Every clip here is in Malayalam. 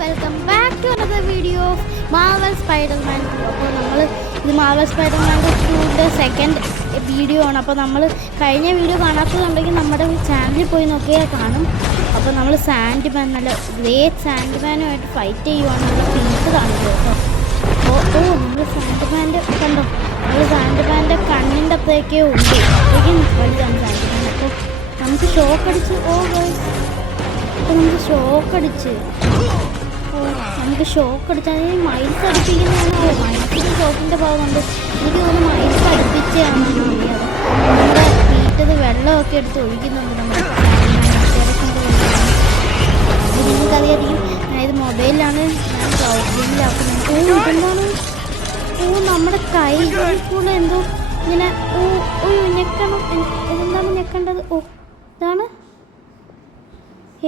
Welcome back to another video of Marvel Spiderman 2. അപ്പോൾ നമ്മൾ ഇത് മാർവൽ സ്പൈഡർമാൻ 2ൻ്റെ സെക്കൻഡ് വീഡിയോ ആണ്. അപ്പോൾ നമ്മൾ കഴിഞ്ഞ വീഡിയോ കാണാത്തതുണ്ടെങ്കിൽ നമ്മുടെ ചാനലിൽ പോയി നോക്കിയാൽ കാണും. അപ്പോൾ നമ്മൾ സാൻഡ്മാൻ നല്ല ഗ്രേറ്റ് സാൻഡ്മാനുമായിട്ട് ഫൈറ്റ് ചെയ്യുവാണെന്നുള്ള പീസ് കാണിക്കും കേട്ടോ. അപ്പോൾ നമ്മൾ സാൻഡ്മാൻ്റെ കണ്ടോ, നമ്മൾ സാൻഡ്മാൻ്റെ കണ്ണിൻ്റെ അത്രയൊക്കെ ഉണ്ട്, അത്രയ്ക്കും വലുതാണ് സാൻഡ്മാൻ. അപ്പോൾ നമുക്ക് ഷോക്ക് അടിച്ച് നമുക്ക് ഷോക്ക് അടിച്ചാൽ മൈൽസ് അടിപ്പിക്കുന്നതാണ്. മൈൽസിൻ്റെ ഷോക്കിൻ്റെ ഭാഗമുണ്ട്. എനിക്ക് തോന്നുന്നു മൈൽസ് അടിപ്പിച്ചാണെന്ന് അറിയാതെ നമ്മുടെ വീട്ടിൽ വെള്ളമൊക്കെ എടുത്ത് ഒഴിക്കുന്നുണ്ട്. നമ്മുടെ നിങ്ങൾക്കറിയാതിരിക്കും, ഞാൻ ഇത് മൊബൈലിലാണ് ഞാൻ ക്ലൗഡ് ഗെയിമിലാക്കുന്നത്. ഇതെന്താണ്? നമ്മുടെ കൈകളിൽ എന്തോ ഇങ്ങനെ ഞെക്കണം. ഇതെന്താണ് ഞെക്കേണ്ടത്?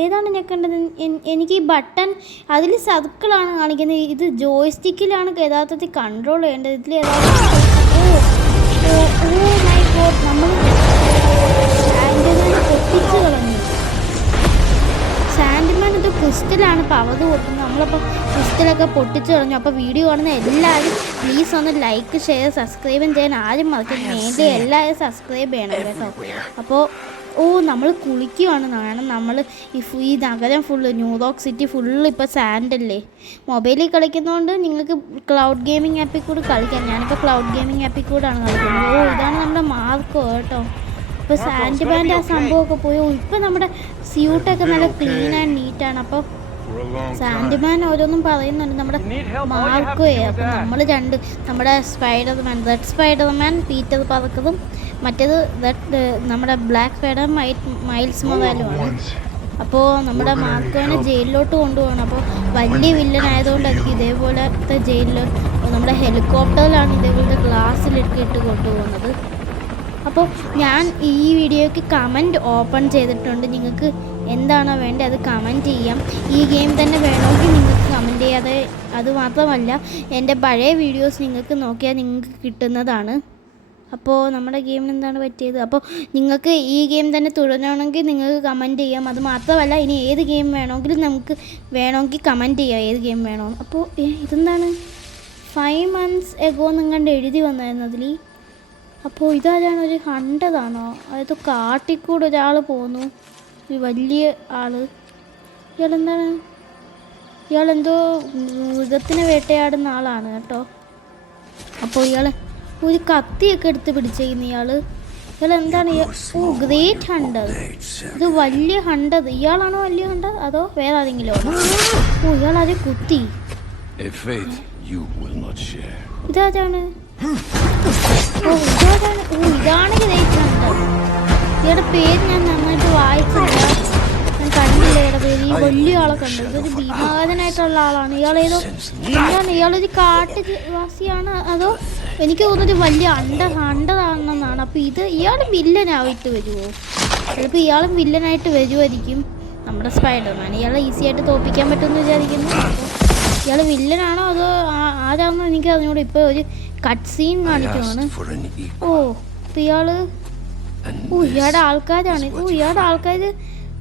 ഏതാണ് ഞെക്കേണ്ടത്? എനിക്ക് ഈ ബട്ടൺ അതിൽ സർക്കിളാണ് കാണിക്കുന്നത്. ഇത് ജോയ്സ്റ്റിക്കിലാണ് യഥാർത്ഥത്തിൽ കൺട്രോൾ ചെയ്യേണ്ടത്. ഇതിൽ മൈ ഗോഡ്, നമ്മൾ സാൻഡ്മാൻ പൊട്ടിച്ച് കളഞ്ഞു. സാൻഡ്മാൻ ഇത് ക്രിസ്റ്റലാണ് പവർ കൊടുക്കുന്നത്. നമ്മളപ്പോൾ ക്രിസ്റ്റലൊക്കെ പൊട്ടിച്ച് കളഞ്ഞു. അപ്പോൾ വീഡിയോ കാണുന്ന എല്ലാവരും പ്ലീസ് ഒന്ന് ലൈക്ക്, ഷെയർ, സബ്സ്ക്രൈബും ചെയ്യാൻ ആരും മറക്കരുത്. വേണ്ടി എല്ലാവരും സബ്സ്ക്രൈബ് ചെയ്യണം കേട്ടോ. അപ്പോൾ നമ്മൾ കുളിക്കുകയാണ്. കാരണം നമ്മൾ ഈ നഗരം ഫുള്ള്, ന്യൂയോർക്ക് സിറ്റി ഫുള്ള് ഇപ്പോൾ സാൻഡല്ലേ. മൊബൈലിൽ കളിക്കുന്നതുകൊണ്ട് നിങ്ങൾക്ക് ക്ലൗഡ് ഗെയിമിംഗ് ആപ്പിൽ കൂടെ കളിക്കാം. ഞാനിപ്പോൾ ക്ലൗഡ് ഗെയിമിംഗ് ആപ്പിൽ കൂടെയാണ് കളിക്കുന്നത്. ഇതാണ് നമ്മുടെ മാർക്കോ കേട്ടോ. ഇപ്പോൾ സാൻഡ്മാൻ്റെ ആ സംഭവമൊക്കെ പോയി. ഇപ്പോൾ നമ്മുടെ സ്യൂട്ടൊക്കെ നല്ല ക്ലീൻ ആൻഡ് നീറ്റാണ്. അപ്പോൾ സാൻഡ്മാൻ ഓരോന്നും പറയുന്നുണ്ട് നമ്മുടെ മാർക്കോയെ. അപ്പോൾ നമ്മൾ നമ്മുടെ സ്പൈഡർമാൻ, റെഡ് സ്പൈഡർമാൻ പീറ്റർ പാർക്കറും മറ്റേത് നമ്മുടെ ബ്ലാക്ക് സ്പൈഡർ മൈൽസ് മൊറാലുമാണ്. അപ്പോൾ നമ്മുടെ മാർക്കോനെ ജയിലിലോട്ട് കൊണ്ടുപോകണം. അപ്പോൾ വലിയ വില്ലനായതുകൊണ്ടായിരിക്കും ഇതേപോലത്തെ ജയിലിലോട്ട് നമ്മുടെ ഹെലികോപ്റ്ററിലാണ് ഇതേപോലത്തെ ഗ്ലാസ്സിലൊക്കെ ഇട്ട് കൊണ്ടുപോകുന്നത്. അപ്പോൾ ഞാൻ ഈ വീഡിയോയ്ക്ക് കമൻറ്റ് ഓപ്പൺ ചെയ്തിട്ടുണ്ട്. നിങ്ങൾക്ക് എന്താണോ വേണ്ടത് അത് കമൻറ്റ് ചെയ്യാം. ഈ ഗെയിം തന്നെ വേണമെങ്കിൽ നിങ്ങൾക്ക് കമൻറ്റ് ചെയ്യാതെ. അതുമാത്രമല്ല, എൻ്റെ പഴയ വീഡിയോസ് നിങ്ങൾക്ക് നോക്കിയാൽ നിങ്ങൾക്ക് കിട്ടുന്നതാണ്. അപ്പോൾ നമ്മുടെ ഗെയിമിന് എന്താണ് പറ്റിയത്? അപ്പോൾ നിങ്ങൾക്ക് ഈ ഗെയിം തന്നെ തുടരണമെങ്കിൽ നിങ്ങൾക്ക് കമൻറ്റ് ചെയ്യാം. അത് മാത്രമല്ല, ഇനി ഏത് ഗെയിം വേണമെങ്കിലും നമുക്ക് വേണമെങ്കിൽ കമൻറ്റ് ചെയ്യാം ഏത് ഗെയിം വേണമെന്ന്. അപ്പോൾ ഇതെന്താണ് 5 months ago നിങ്ങളുടെ എഴുതി വന്നിരുന്നതിൽ. അപ്പോൾ ഇതാരാണ്? ഒരു ഹണ്ടതാണോ? അതായത് കാട്ടിക്കൂടെ ഒരാൾ പോകുന്നു, ഒരു വലിയ ആൾ. ഇയാളെന്തോ മൃഗത്തിനെ വേട്ടയാടുന്ന ആളാണ് കേട്ടോ. അപ്പോൾ ഇയാൾ ഒരു കത്തിയൊക്കെ എടുത്ത് പിടിച്ചിരിക്കുന്ന ഇയാളെന്താണ്? Great Hunter. ഇത് വലിയ ഹണ്ടർ. ഇയാളാണോ വലിയ ഹണ്ടർ അതോ വേറെ ആരെങ്കിലും ആണോ? ഇയാളത് കുത്തി. ഇതാണ് ഇതാണ് ഗ്രേറ്റ് ഹണ്ടർ. ഇയാളുടെ പേര് ഞാൻ നന്നായിട്ട് വായിച്ചില്ല, ഞാൻ കണ്ടില്ല ഇയാളുടെ പേര്. ഈ വലിയ ആളെ കണ്ടു. ഇതൊരു ഭീമാകാരനായിട്ടുള്ള ആളാണ്. ഇയാളൊരു കാട്ടുവാസിയാണ് അതോ എനിക്ക് തോന്നുന്നത് വലിയ ഹണ്ടറാണെന്നാണ്. അപ്പോൾ ഇയാൾ വില്ലനായിട്ട് വരുമോ? ചിലപ്പോൾ ഇയാളും വില്ലനായിട്ട് വരുമായിരിക്കും നമ്മുടെ സ്പൈഡർമാൻ. ഇയാളെ ഈസി ആയിട്ട് തോൽപ്പിക്കാൻ പറ്റുമെന്ന് വിചാരിക്കുന്നു. ഇയാൾ വില്ലനാണോ അതോ ആരാണെന്നോ എനിക്ക് അതിനോട് ഇപ്പോൾ ഒരു കട്ട് സീൻ കാണിക്കുവാണ്. അപ്പോൾ ഇയാളുടെ ആൾക്കാരാണ്. ഇയാളുടെ ആൾക്കാർ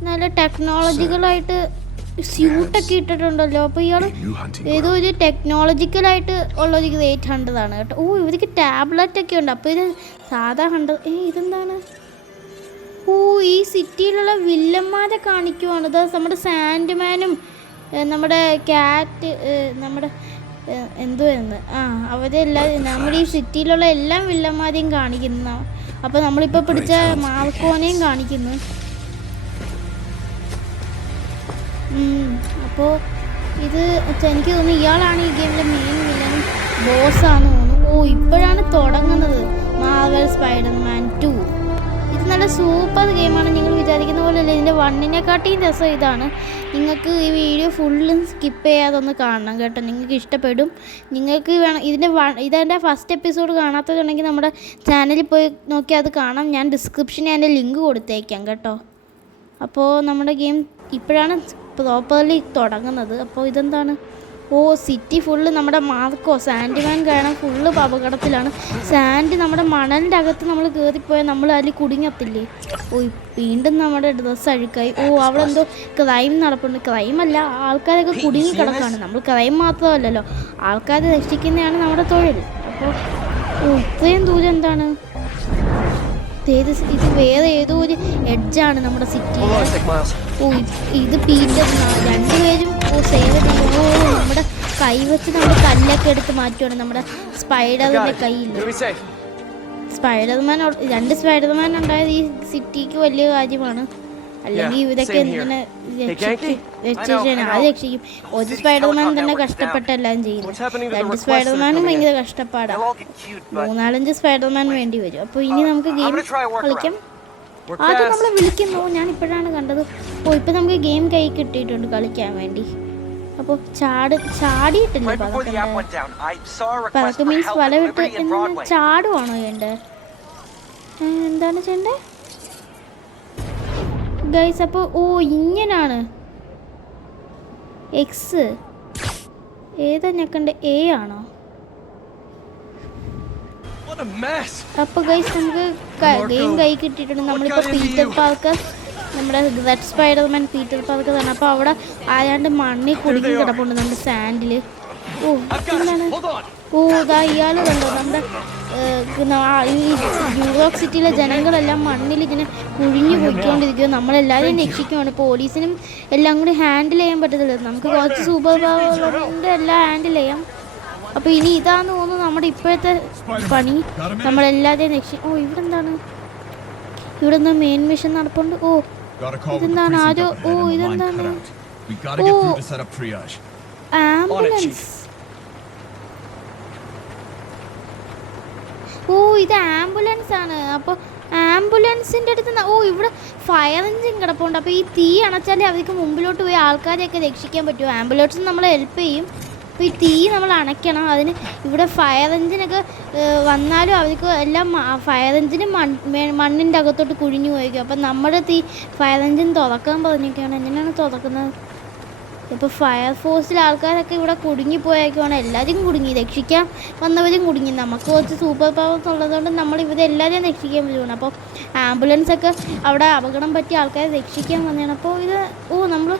നല്ല ടെക്നോളജിക്കലായിട്ട് സ്യൂട്ടൊക്കെ ഇട്ടിട്ടുണ്ടല്ലോ. അപ്പോൾ ഇയാൾ ഏതോ ഒരു ടെക്നോളജിക്കലായിട്ട് ഉള്ളൊരു ഗ്രേറ്റ് ഹണ്ടറാണ് കേട്ടോ. ഇവർക്ക് ടാബ്ലറ്റൊക്കെ ഉണ്ട്. അപ്പോൾ ഇത് സാധാ ഹണ്ടർ. ഇതെന്താണ്? ഈ സിറ്റിയിലുള്ള വില്ലന്മാരെ കാണിക്കുവാണ്. ഇത് നമ്മുടെ സാൻഡ്മാനും നമ്മുടെ ക്യാറ്റ്, നമ്മുടെ എന്തുവായിരുന്നു അവരെല്ലാം നമ്മുടെ ഈ സിറ്റിയിലുള്ള എല്ലാ വില്ലന്മാരെയും കാണിക്കുന്നു. അപ്പോൾ നമ്മളിപ്പോൾ പിടിച്ച മാർക്കോനെയും കാണിക്കുന്നു. അപ്പോൾ ഇത് എനിക്ക് തോന്നുന്നു ഇയാളാണ് ഈ ഗെയിമിലെ മെയിൻ വില്ലനും ബോസാണെന്ന് തോന്നുന്നു. ഇപ്പോഴാണ് തുടങ്ങുന്നത് മാർവൽ സ്പൈഡർമാൻ 2. ഇത് നല്ല സൂപ്പർ ഗെയിമാണ്. നിങ്ങൾ വിചാരിക്കുന്ന പോലെ അല്ല. ഇതിൻ്റെ 1നെക്കാട്ടിയും രസം ഇതാണ്. നിങ്ങൾക്ക് ഈ വീഡിയോ ഫുള്ളും സ്കിപ്പ് ചെയ്യാതെ ഒന്ന് കാണണം കേട്ടോ. നിങ്ങൾക്ക് ഇഷ്ടപ്പെടും. നിങ്ങൾക്ക് വേണം ഇതെൻ്റെ ഫസ്റ്റ് എപ്പിസോഡ് കാണാത്തതുണ്ടെങ്കിൽ നമ്മുടെ ചാനലിൽ പോയി നോക്കി അത് കാണാം. ഞാൻ ഡിസ്ക്രിപ്ഷനിൽ അതിൻ്റെ ലിങ്ക് കൊടുത്തേക്കാം കേട്ടോ. അപ്പോൾ നമ്മുടെ ഗെയിം ഇപ്പോഴാണ് പ്രോപ്പർലി തുടങ്ങുന്നത്. അപ്പോൾ ഇതെന്താണ്? ഓ സിറ്റി ഫുള്ള് നമ്മുടെ മാർക്കോ സാൻഡ്മാൻ കാരണം ഫുള്ള് അപകടത്തിലാണ്. സാൻഡ് നമ്മുടെ മണലിൻ്റെ അകത്ത് നമ്മൾ കയറിപ്പോയാൽ നമ്മൾ അതിൽ കുടുങ്ങത്തില്ലേ. ഓ വീണ്ടും നമ്മുടെ ഡ്രസ്സ് അഴുക്കായി. ഓ അവിടെ എന്തോ ക്രൈം നടപ്പുണ്ട്. ക്രൈമല്ല, ആൾക്കാരൊക്കെ കുടുങ്ങി കിടക്കുകയാണ്. നമ്മൾ ക്രൈം മാത്രമല്ലല്ലോ, ആൾക്കാരെ രക്ഷിക്കുന്നതാണ് നമ്മുടെ തൊഴിൽ. അപ്പോൾ ഓ ഇത്രയും ദൂരം എന്താണ് ഇത് വേറെ ഏതോ ഒരു എഡ്ജാണ് നമ്മുടെ സിറ്റി. ഓ ഇത് പീറ്റർ രണ്ടുപേരും സേവ ചെയ്യും. ഓ നമ്മുടെ കൈ വെച്ച് നമ്മൾ കല്ലൊക്കെ എടുത്ത് മാറ്റുവാണ്. നമ്മുടെ സ്പൈഡറിൻ്റെ കയ്യിൽ സ്പൈഡർമാൻ, 2 സ്പൈഡർമാൻ ഉണ്ടായത് ഈ സിറ്റിക്ക് വലിയ കാര്യമാണ്. അല്ലെങ്കിൽ ഇവരൊക്കെ എന്തിനെ രക്ഷിക്കും. ഒരു സ്പൈഡർമാൻ തന്നെ കഷ്ടപ്പെട്ടെല്ലാം ചെയ്യുന്നു. 2 സ്പൈഡർമാനും ഭയങ്കര കഷ്ടപ്പാടാണ്. 3-4 സ്പൈഡർമാൻ വേണ്ടി വരും. അപ്പോൾ ഇനി നമുക്ക് ഗെയിം കളിക്കാം. ആദ്യം നമ്മളെ വിളിക്കുന്നു, ഞാൻ ഇപ്പോഴാണ് കണ്ടത്. ഓ ഇപ്പം നമുക്ക് ഗെയിം കൈ കിട്ടിയിട്ടുണ്ട് കളിക്കാൻ വേണ്ടി. അപ്പോൾ ചാടിയിട്ടില്ല പറക്ക് മീൻസ് വല വിട്ട് ചാടുവാണോ ചെയ്യേണ്ടത്? എന്താണ് ചെയ്യണ്ടേ ഗൈസ്? അപ്പോൾ ഓ ഇങ്ങനാണ് എക്സ്. ഏതാ ഞെക്കണ്ടേ? എ ആണോ? അപ്പോൾ ഗൈസ് നമുക്ക് ഗെയിം കൈ കിട്ടിയിട്ടുണ്ട്. നമ്മളിപ്പോൾ പീറ്റർ പാർക്കർ, നമ്മുടെ റെഡ് സ്പൈഡർമാൻ പീറ്റർ പാർക്കർ തന്നെ. അപ്പോൾ അവിടെ ആരാണ്ട് മണ്ണിൽ കുടുങ്ങി കിടപ്പുണ്ട് നമ്മുടെ സാൻഡിൽ. ഓ എന്താണ്? ഓ ഇതാ ഇയാൾ കണ്ടോ, നമ്മുടെ ഈ ന്യൂയോർക്ക് സിറ്റിയിലെ ജനങ്ങളെല്ലാം മണ്ണിൽ ഇങ്ങനെ കുഴിഞ്ഞു പോയിക്കൊണ്ടിരിക്കുക. നമ്മളെല്ലാവരെയും രക്ഷിക്കുവാണ്. പോലീസിനും എല്ലാം കൂടി ഹാൻഡിൽ ചെയ്യാൻ പറ്റത്തില്ല. നമുക്ക് കുറച്ച് സൂപ്പർ പവറിൻ്റെ എല്ലാം ഹാൻഡിൽ ചെയ്യാം. അപ്പോൾ ഇനി ഇതാന്ന് തോന്നുന്നു നമ്മുടെ ഇപ്പോഴത്തെ പണി, നമ്മളെല്ലാവരെയും ഓ ഇവിടെ എന്താണ്? ഇവിടെ എന്താ മെയിൻ മിഷൻ നടപ്പുണ്ട്. ഓ ഇതെന്താണ്? ആരോ ഓ ഇതെന്താണ്? ഓ ആംബുലൻസ്. ഓ ഇത് ആംബുലൻസ് ആണ്. അപ്പോൾ ആംബുലൻസിൻ്റെ അടുത്ത് ഓ ഇവിടെ ഫയർ എഞ്ചിൻ കിടപ്പുണ്ട്. അപ്പോൾ ഈ തീ അണച്ചാലേ അവർക്ക് മുമ്പിലോട്ട് പോയി ആൾക്കാരെയൊക്കെ രക്ഷിക്കാൻ പറ്റുമോ. ആംബുലൻസ് നമ്മളെ ഹെൽപ്പ് ചെയ്യും. അപ്പോൾ ഈ തീ നമ്മൾ അണയ്ക്കണം. അതിന് ഇവിടെ ഫയർ എഞ്ചിനൊക്കെ വന്നാലും അവർക്ക് എല്ലാം ഫയർ എഞ്ചിന് മണ്ണിൻ്റെ അകത്തോട്ട് കുഴിഞ്ഞു പോയിരിക്കും. അപ്പം നമ്മുടെ ഫയർ എഞ്ചിൻ തുറക്കാൻ പറഞ്ഞൊക്കെയാണ്. എങ്ങനെയാണ് തുറക്കുന്നത്? ഇപ്പോൾ ഫയർഫോഴ്സിൽ ആൾക്കാരൊക്കെ ഇവിടെ കുടുങ്ങിപ്പോയേക്കുവാണ്. എല്ലാവരും കുടുങ്ങി, രക്ഷിക്കാൻ വന്നവരും കുടുങ്ങി. നമുക്ക് കുറച്ച് സൂപ്പർ പവേഴ്സ് ഉള്ളതുകൊണ്ട് നമ്മൾ ഇവരെല്ലാവരെയും രക്ഷിക്കാൻ പറ്റുകയാണ്. അപ്പോൾ ആംബുലൻസൊക്കെ അവിടെ അപകടം പറ്റിയ ആൾക്കാരെ രക്ഷിക്കാൻ വന്നതാണ്. അപ്പോൾ ഇത് നമ്മൾ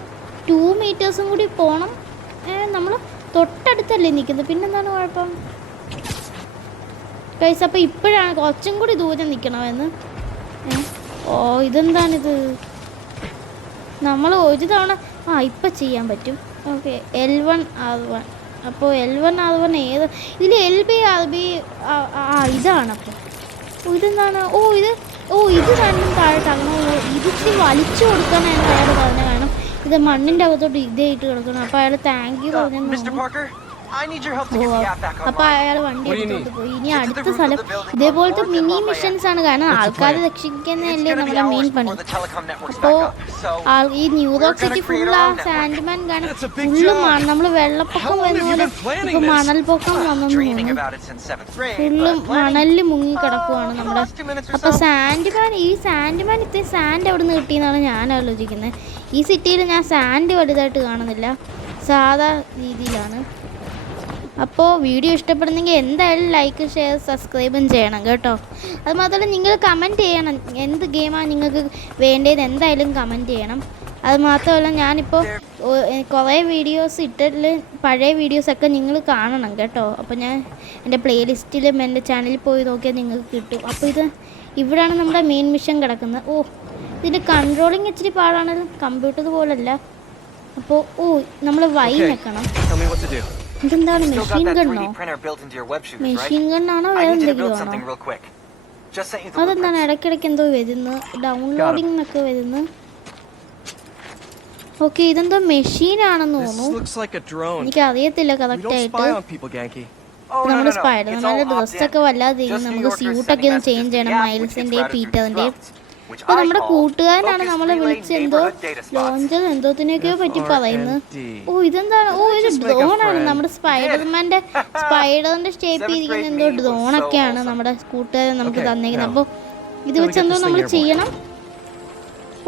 2 മീറ്റേഴ്സും കൂടി പോകണം. നമ്മൾ തൊട്ടടുത്തല്ലേ നിൽക്കുന്നത്, പിന്നെന്താണ് കുഴപ്പം ഗൈസ്? അപ്പോൾ ഇപ്പോഴാണ് കുറച്ചും കൂടി ദൂരം നിൽക്കണമെന്ന്. ഓ ഇതെന്താണിത്? നമ്മൾ ഒരു തവണ ഇപ്പം ചെയ്യാൻ പറ്റും. Okay L1 R1. അപ്പോൾ L1 R1 ഏത്? ഇതിൽ LB RB ഇതാണ്. അപ്പോൾ ഇതെന്താണ്? ഇത് രണ്ടും താഴെട്ടാകണം. ഇത് വലിച്ചു കൊടുക്കാനാണ് അയാൾ പറഞ്ഞ. കാരണം ഇത് മണ്ണിൻ്റെ അകത്തോട്ട് ഇതായിട്ട് കിടക്കണം. അപ്പോൾ അയാൾ താങ്ക് യു പറഞ്ഞു. അപ്പോൾ അയാൾ വണ്ടി എടുത്തോണ്ട് പോയി. ഇനി അടുത്ത സ്ഥലം ഇതേപോലത്തെ മിനി മിഷൻസ് ആണ്. കാരണം ആൾക്കാരെ രക്ഷിക്കുന്നതല്ലേ നമ്മുടെ മെയിൻ പണി. അപ്പോൾ ഈ ന്യൂയോർക്ക് സിറ്റി ഫുള്ള് സാൻഡ്മാൻ കാരണം ഫുള്ള് നമ്മൾ വെള്ളപ്പൊക്കം വരുന്ന പോലെ ഇപ്പോൾ മണൽപ്പൊക്കം വന്നു ഫുള്ള് മണലിൽ മുങ്ങി കിടക്കുവാണ് നമ്മുടെ. അപ്പോൾ ഈ സാൻഡ്മാൻ ഇത്രയും സാൻഡ് എവിടെ നിന്ന് കിട്ടിയെന്നാണ് ഞാൻ ആലോചിക്കുന്നത്. ഈ സിറ്റിയിൽ ഞാൻ സാൻഡ് വലുതായിട്ട് കാണുന്നില്ല, സാധാ രീതിയിലാണ്. അപ്പോൾ വീഡിയോ ഇഷ്ടപ്പെടുന്നെങ്കിൽ എന്തായാലും ലൈക്ക് ഷെയർ സബ്സ്ക്രൈബും ചെയ്യണം കേട്ടോ. അതുമാത്രമല്ല നിങ്ങൾ കമൻറ്റ് ചെയ്യണം, എന്ത് ഗെയിമാണ് നിങ്ങൾക്ക് വേണ്ടത് എന്തായാലും കമൻറ്റ് ചെയ്യണം. അതുമാത്രമല്ല ഞാനിപ്പോൾ കുറേ വീഡിയോസ് ഇട്ടിട്ടിൽ പഴയ വീഡിയോസൊക്കെ നിങ്ങൾ കാണണം കേട്ടോ. അപ്പോൾ ഞാൻ എൻ്റെ പ്ലേലിസ്റ്റിലും എൻ്റെ ചാനലിൽ പോയി നോക്കിയാൽ നിങ്ങൾക്ക് കിട്ടും. അപ്പോൾ ഇവിടെയാണ് നമ്മുടെ മെയിൻ മിഷൻ കിടക്കുന്നത്. ഓ ഇതിൻ്റെ കൺട്രോളിങ് ഇച്ചിരി പാടാണ്, കമ്പ്യൂട്ടർ പോലല്ല. അപ്പോൾ നമ്മൾ വൈ വെക്കണം. ഇതെന്താണ് മെഷീൻ ഗണ്ണോ? മെഷീൻ ഗണ്ണാണോ വേറെ എന്തെങ്കിലും ആണോ? അതെന്താണ് ഇടയ്ക്കിടയ്ക്ക് എന്തോ വരുന്നു, ഡൗൺലോഡിംഗ് എന്നൊക്കെ വരുന്നു. ഓക്കെ ഇതെന്തോ മെഷീനാണെന്ന് തോന്നുന്നു, എനിക്ക് അറിയത്തില്ല കറക്റ്റ് ആയിട്ട്. നമ്മുടെ സ്പൈഡർമാൻ്റെ ഡ്രസ്സൊക്കെ വല്ലാതെ നമുക്ക് സ്യൂട്ടൊക്കെ ഒന്ന് ചേഞ്ച് ചെയ്യണം, മൈൽസിൻ്റെയും പീറ്ററിൻ്റെയും. അപ്പോൾ നമ്മുടെ കൂട്ടുകാരനാണ് നമ്മളെ വിളിച്ച് ലോഞ്ചർ എന്തോത്തിനൊക്കെയോ പറ്റി പറയുന്നത്. ഇതെന്താണ്? ഇത് ഡ്രോണാണ്. നമ്മുടെ സ്പൈഡറിൻ്റെ ഷേപ്പ് ചെയ്തിരിക്കുന്ന എന്തോ ഡ്രോണൊക്കെയാണ് നമ്മുടെ കൂട്ടുകാരൻ നമുക്ക് തന്നേക്കുന്നത്. അപ്പോൾ ഇത് വെച്ച് എന്തോ നമ്മൾ ചെയ്യണം.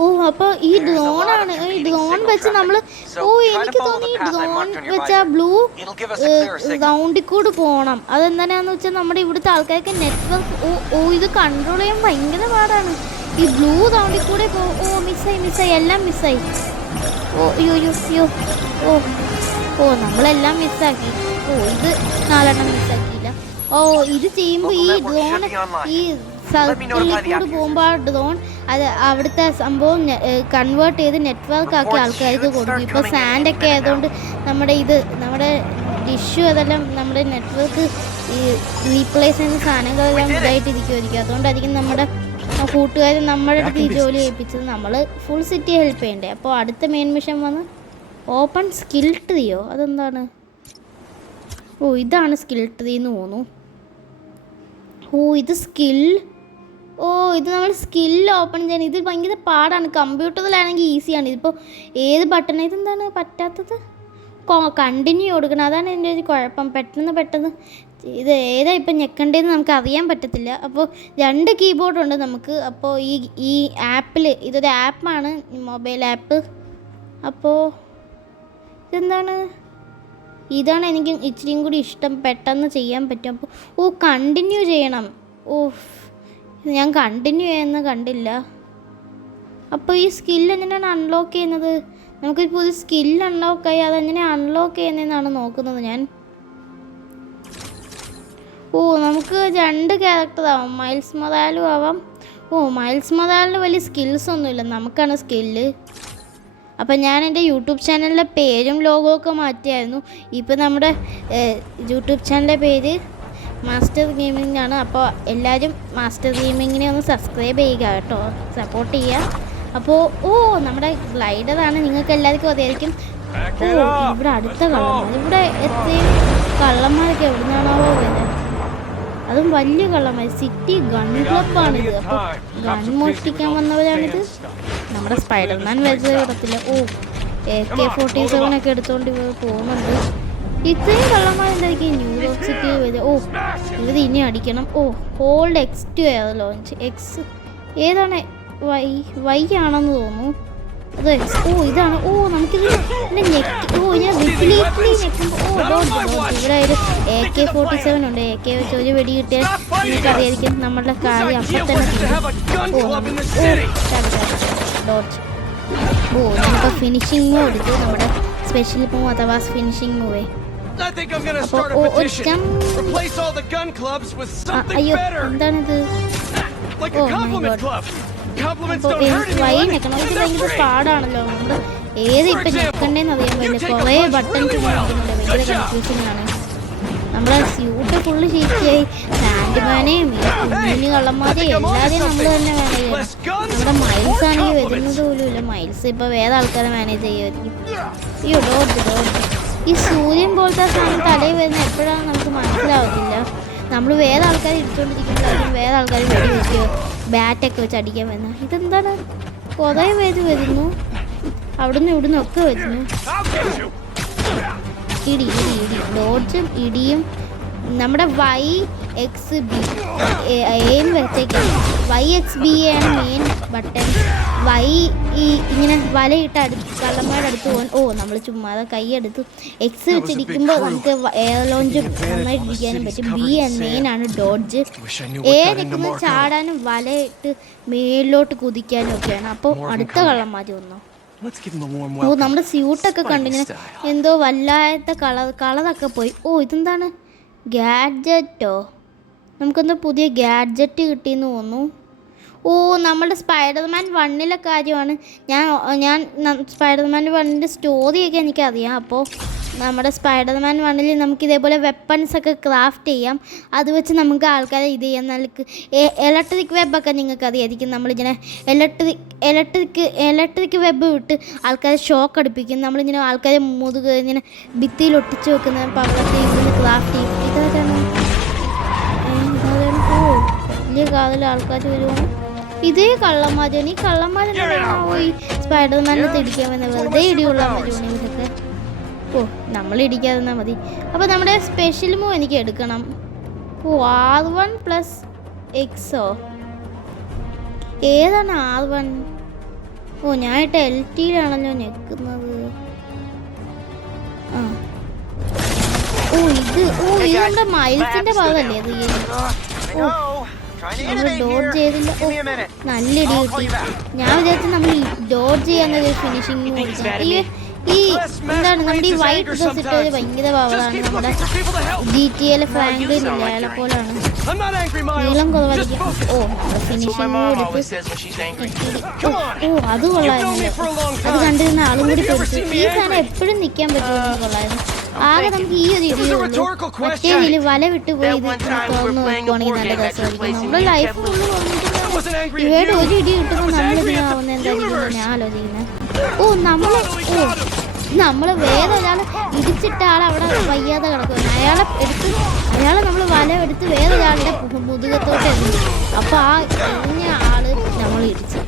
ഓ അപ്പോൾ ഈ ഡ്രോണാണ്, ഈ ഡ്രോൺ വെച്ച് നമ്മൾ, ഓ എനിക്ക് തോന്നി ഈ ഡ്രോൺ വെച്ച് ആ ബ്ലൂ റൗണ്ടിൽ കൂടെ പോകണം. അതെന്തിനാന്ന് വെച്ചാൽ നമ്മുടെ ഇവിടുത്തെ ആൾക്കാർക്ക് നെറ്റ്വർക്ക്, ഓ ഇത് കൺട്രോൾ ചെയ്യാൻ ഭയങ്കര പാടാണ്. ഈ ബ്ലൂ റൗണ്ടിൽ കൂടെ ഓ മിസ്സായി എല്ലാം മിസ്സായി. ഓ അയ്യോ അയ്യോ അയ്യോ ഓ നമ്മളെല്ലാം മിസ്സാക്കി. ഓ ഇത് 4 മിസ്സാക്കിയില്ല. ഓ ഇത് ചെയ്യുമ്പോൾ ഈ ഡ്രോൺ ഈ സർക്കിളിൽ കൂടെ പോകുമ്പോൾ ആ ഡ്രോൺ അത് അവിടുത്തെ സംഭവം കൺവേർട്ട് ചെയ്ത് നെറ്റ്വർക്ക് ആക്കി ആൾക്കാർക്ക് കൊടുക്കും. ഇപ്പോൾ സാൻഡൊക്കെ ആയതുകൊണ്ട് നമ്മുടെ ഡിഷും അതെല്ലാം നമ്മുടെ നെറ്റ്വർക്ക് ഈ റീപ്ലേസ് ചെയ്യുന്ന സാധനങ്ങളെല്ലാം ഇതായിട്ടിരിക്കുമായിരിക്കും. അതുകൊണ്ടായിരിക്കും നമ്മുടെ കൂട്ടുകാർ നമ്മുടെ അടുത്ത് ഈ ജോലി ഏൽപ്പിച്ചത്. നമ്മൾ ഫുൾ സിറ്റി ഹെൽപ്പ് ചെയ്യണ്ടേ. അപ്പോൾ അടുത്ത മെയിൻ മിഷൻ വന്ന് ഓപ്പൺ സ്കിൽ ട്രീയോ, അതെന്താണ്? ഓ ഇതാണ് സ്കിൽ ട്രീ എന്ന് തോന്നുന്നു. ഓ ഇത് സ്കിൽ, ഓ ഇത് നമ്മൾ സ്കിൽ ഓപ്പൺ ചെയ്യാൻ ഇത് ഭയങ്കര പാടാണ്. കമ്പ്യൂട്ടറിലാണെങ്കിൽ ഈസിയാണ്. ഇതിപ്പോൾ ഏത് ബട്ടൺ, ഇതെന്താണ് പറ്റാത്തത്? കണ്ടിന്യൂ കൊടുക്കണം, അതാണ് എൻ്റെ ഒരു കുഴപ്പം. പെട്ടെന്ന് ഇത് ഏതാ ഇപ്പം ഞെക്കണ്ടേന്ന് നമുക്ക് അറിയാൻ പറ്റത്തില്ല. അപ്പോൾ 2 കീബോർഡുണ്ട് നമുക്ക്. അപ്പോൾ ഈ ആപ്പിൽ ഇതൊരു ആപ്പാണ്, മൊബൈൽ ആപ്പ്. അപ്പോൾ ഇതെന്താണ്? ഇതാണ് എനിക്ക് ഇച്ചിരിയും കൂടി ഇഷ്ടം, പെട്ടെന്ന് ചെയ്യാൻ പറ്റും. അപ്പോൾ ഓ കണ്ടിന്യൂ ചെയ്യണം. ഓ ഞാൻ കണ്ടിന്യൂ ചെയ്യുന്ന കണ്ടില്ല. അപ്പോൾ ഈ സ്കില്ല് എങ്ങനെയാണ് അൺലോക്ക് ചെയ്യുന്നത്? നമുക്കിപ്പോൾ ഒരു സ്കില്ല് അൺലോക്കായി, അതെങ്ങനെ അൺലോക്ക് ചെയ്യുന്നതെന്നാണ് നോക്കുന്നത് ഞാൻ. ഓ നമുക്ക് 2 ക്യാരക്ടർ ആവാം, മൈൽസ് മൊറാലും ആവാം. ഓ മൈൽസ് മൊറാലിന് വലിയ സ്കിൽസ് ഒന്നുമില്ല, നമുക്കാണ് സ്കില്ല്. അപ്പം ഞാൻ എൻ്റെ യൂട്യൂബ് ചാനലിൻ്റെ പേരും ലോഗോ ഒക്കെ മാറ്റിയായിരുന്നു. ഇപ്പോൾ നമ്മുടെ യൂട്യൂബ് ചാനലിൻ്റെ പേര് മാസ്റ്റർ ഗെയിമിംഗ് ആണ്. അപ്പോൾ എല്ലാവരും മാസ്റ്റർ ഗെയിമിങ്ങിനെ ഒന്ന് സബ്സ്ക്രൈബ് ചെയ്യുക കേട്ടോ, സപ്പോർട്ട് ചെയ്യുക. അപ്പോൾ ഓ നമ്മുടെ ഗ്ലൈഡറാണ്, നിങ്ങൾക്ക് എല്ലാവർക്കും അറിയായിരിക്കും. ഓ ഇവിടെ അടുത്ത കള്ളന്മാർ, ഇവിടെ എത്രയും കള്ളന്മാരൊക്കെ എവിടെ നിന്നാണോ വരുന്നത്? അതും വലിയ കള്ളന്മാർ. സിറ്റി ഗൺ ക്ലബ്ബാണിത്. അപ്പോൾ ഗൺ മോഷ്ടിക്കാൻ വന്നവരാണിത്. നമ്മുടെ സ്പൈഡർമാൻ വെറുതെ വിടത്തില്ല. ഓ AK-47 ഒക്കെ എടുത്തുകൊണ്ട് ഇവർ പോകുന്നുണ്ട്. ഇത്രയും കള്ളന്മാരെന്തായിരിക്കും ന്യൂയോർക്ക് സിറ്റിയിൽ വരിക? ഓ ഇവർ ഇനി അടിക്കണം. ഓ ഹോൾഡ് X2 ആയിരുന്നു ലോഞ്ച്. എക്സ് ഏതാണ്? വൈ ആണെന്ന് തോന്നുന്നു. അത് ഓ ഇതാണ്. ഓ നമുക്കിത് എന്നെ ഞെക്കി. ഓ ഞാൻ റിപ്പീറ്റ്ലി ഞെക്കുമ്പോൾ ഇവിടെ ഒരു AK-47 ഉണ്ട്. AK വെച്ച് ഒരു വെടി കിട്ടിയാൽ നിങ്ങൾക്കറിയായിരിക്കും നമ്മളുടെ കാര്യം അപ്പം തന്നെ. ഡോഡ്ജ്. ഓ നമുക്ക് ഫിനിഷിംഗ് മൂവ് എടുത്തു, നമ്മുടെ സ്പെഷ്യൽ മൂവ് അഥവാ ഫിനിഷിംഗ് മൂവേ. അയ്യോ എന്താണിത്? Oh my god. അപ്പോൾ വൈ ഞെക്കണം. ഇത് ഭയങ്കര പാടാണല്ലോ. നമ്മൾ ഏത് ഇപ്പം ഞെക്കണ്ടേന്ന് അറിയാൻ പറ്റില്ല. കുറേ ബട്ടൺസ് നോക്കുന്നുണ്ട്, ഭയങ്കര കൺഫ്യൂഷനാണ്. നമ്മളെ സ്യൂട്ട് ഫുള്ള് ചീത്തയായി. സാൻഡ്മാനെയും കുഞ്ഞിന് കള്ളന്മാരെയും എല്ലാവരെയും നമ്മൾ തന്നെ മാനേജ് ചെയ്യണം. നമ്മുടെ മൈൽസ് ആണെങ്കിൽ വരുന്നത് പോലും ഇല്ല. മൈൽസ് ഇപ്പോൾ വേറെ ആൾക്കാരെ മാനേജ് ചെയ്യുമായിരിക്കും. ഈ ഈ സൂര്യൻ പോലത്തെ സാധനം തലയിൽ വരുന്ന എപ്പോഴാണ് നമുക്ക് മനസ്സിലാവത്തില്ല. നമ്മൾ വേറെ ആൾക്കാർ ഇട്ടുകൊണ്ടിരിക്കുമ്പോഴായിരിക്കും വേറെ ആൾക്കാർ വെടി വെക്കുകയോ ബാറ്റൊക്കെ വെച്ച് അടിക്കാൻ വരുന്നത്. ഇതെന്താണ്? കുറേ പേര് വരുന്നു, അവിടുന്ന് ഇവിടുന്ന് ഒക്കെ വരുന്നു. ഇടി ഡോഡ്ജും ഇടിയും. നമ്മുടെ YXB എയിം വെച്ചേക്കാണ്. YXB ആണ് മെയിൻ ബട്ടൺ. ഇങ്ങനെ വലയിട്ട് കള്ളന്മാരുടെ അടുത്ത് പോകാൻ. ഓ നമ്മൾ ചുമ്മാതെ കൈയെടുത്തു. X വെച്ചിരിക്കുമ്പോൾ നമുക്ക് എയർ ലോഞ്ചും നന്നായിട്ട് ഇരിക്കാനും പറ്റും. B മെയിൻ ആണ് ഡോഡ്ജ്. നിൽക്കുമ്പോൾ ചാടാനും വലയിട്ട് മേലോട്ട് കുതിക്കാനും ഒക്കെയാണ്. അപ്പോൾ അടുത്ത കള്ളന്മാർ വന്നു. ഓ നമ്മുടെ സ്യൂട്ടൊക്കെ കണ്ടിങ്ങനെ എന്തോ വല്ലാത്ത കളറൊക്കെ പോയി. ഓ ഇതെന്താണ്? ഗാഡ്ജറ്റോ? നമുക്കെന്തോ പുതിയ ഗാഡ്ജറ്റ് കിട്ടിയെന്ന് തോന്നുന്നു. ഓ നമ്മുടെ സ്പൈഡർമാൻ 1 കാര്യമാണ്. ഞാൻ സ്പൈഡർമാൻ 1 സ്റ്റോറിയൊക്കെ എനിക്കറിയാം. അപ്പോൾ നമ്മുടെ സ്പൈഡർമാൻ 1 നമുക്കിതേപോലെ വെപ്പൺസൊക്കെ ക്രാഫ്റ്റ് ചെയ്യാം. അത് വെച്ച് നമുക്ക് ആൾക്കാരെ ഇത് ചെയ്യാം. നമുക്ക് ഇലക്ട്രിക് വെബൊക്കെ നിങ്ങൾക്ക് അറിയായിരിക്കും. നമ്മളിങ്ങനെ ഇലക്ട്രിക് വെബ് വിട്ട് ആൾക്കാരെ ഷോക്ക് അടുപ്പിക്കും. നമ്മളിങ്ങനെ ആൾക്കാരെ മുതുക് ഇങ്ങനെ ഭിത്തിയിൽ ഒട്ടിച്ച് വെക്കുന്ന പവറൊക്കെ ഇതിന് ക്രാഫ്റ്റ് ചെയ്യും. ഇതാണ് വലിയ കാതിൽ ആൾക്കാർ വരുവാണ്. ഇതേ കള്ളന്മാരാണ്. ഈ കള്ളന്മാരെന്താ പോയി സ്പൈഡർമാനെ തിടിക്കാൻ വന്ന വെറുതെ ഇടിയുള്ള മരുവാണ് ഇവരൊക്കെ. ഓ നമ്മൾ ഇടിക്കാതെന്നാൽ മതി. അപ്പോൾ നമ്മുടെ സ്പെഷ്യൽ മൂവ് എനിക്ക് എടുക്കണം. ഓ R1+X ഏതാണ് R1? ഓ ഞാനിട്ട് LTയിലാണല്ലോ ഞെക്കുന്നത്. ആ ഇത് നമ്മുടെ മൈൽസിന്റെ ഭാഗമല്ലേ അത്? നമ്മൾ ഡോഡ്ജ് ചെയ്തില്ല. നല്ല ഇടി കിട്ടി. ഞാൻ വിചാരിച്ചു നമ്മൾ ഡോഡ്ജ് ചെയ്യാന്നൊരു ഫിനിഷിങ് ഈ എന്താണ് നമ്മുടെ ഈ വൈറ്റ് ഡ്രസ് ഇട്ടത് ഭയങ്കര പവറാണ്. നമ്മുടെ GTA ഫ്രാങ്ക്ലിൻ ഇല്ല അയാളെ പോലാണ്. നീളം കുറവായിരിക്കും. ഓ നമ്മുടെ ഫിനിഷിങ് അത് കൊള്ളായിരുന്നു. അത് കണ്ടിരുന്ന ആളും കൂടി പൊടിച്ചു. ഈ സാധനം എപ്പോഴും നിൽക്കാൻ പറ്റുമെന്ന് കൊള്ളായിരുന്നു. ആകെ നമുക്ക് ഈ ഒരു ഇടിയുള്ളൂ. മറ്റേ ഇതിൽ വല വിട്ടുപോയി ഇത് തുറന്നു നോക്കുവാണെങ്കിൽ നല്ല രസമായിരിക്കും. നമ്മുടെ ലൈഫ് ഫുള്ള് തോന്നിയിട്ടുണ്ട്. ഇവയുടെ ഒരു ഇടി കിട്ടുമ്പോൾ നമ്മളിതിനാവുന്ന എന്തായിരിക്കും ഞാൻ ആലോചിക്കുന്നത്. നമ്മള് വേറെ ഒരാൾ ഇടിച്ചിട്ട ആളവിടെ വയ്യാതെ കിടക്കുന്നു. അയാളെ നമ്മൾ വല എടുത്ത് വേറെ ഒരാളുടെ മുതുകത്തോട്ട് എറിഞ്ഞു. അപ്പോൾ ആ എറിഞ്ഞ ആള് നമ്മൾ ഇടിച്ചു.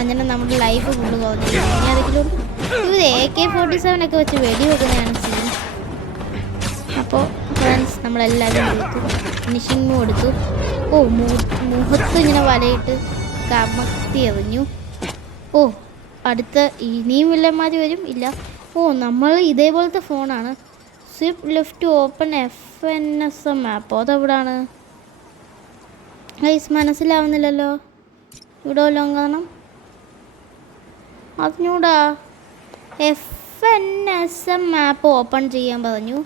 അങ്ങനെ നമ്മുടെ ലൈഫ് ഫുള്ള് കുറഞ്ഞു. ഇനി അതെങ്കിലും ഇത് AK-47 ഒക്കെ വെച്ച് വെടി വെക്കുന്നതാണ് സീൻ. അപ്പോൾ ഫ്രണ്ട്സ് നമ്മളെല്ലാവരും എടുത്തു, ഫിനിഷിങ്ങും എടുത്തു. മുഖത്ത് ഇങ്ങനെ വലയിട്ട് കമത്തി എറിഞ്ഞു. അടുത്ത ഇനിയും വില്ലന്മാർ വരും. ഇല്ല നമ്മൾ ഇതേപോലത്തെ ഫോണാണ്. സ്വിപ്പ് ലെഫ്റ്റ് ഓപ്പൺ FNSM ആപ്പോ അതെവിടാണ് ഗൈസ്? മനസ്സിലാവുന്നില്ലല്ലോ. ഇവിടെ വല്ലതും കാണാം അറിഞ്ഞൂടാ. FNSM ആപ്പ് ഓപ്പൺ ചെയ്യാൻ പറഞ്ഞു.